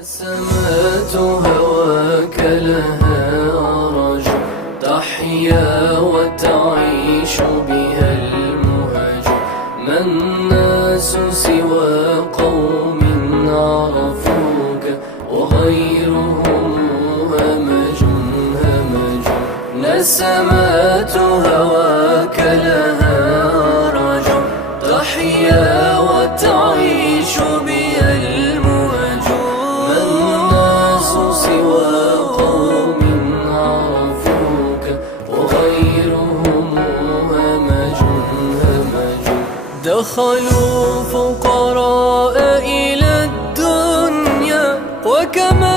نسمات هواك لها رجع تحيا وتعيش بها المهج. ما الناس سوى قوم عرفوك وغيرهم همج همج. نسمات هواك لها رجع تحيا وتعيش بها المهج. ما الناس سوى قوم عرفوك وغيرهم همج همج. دخلوا فقراء إلى الدنيا وكما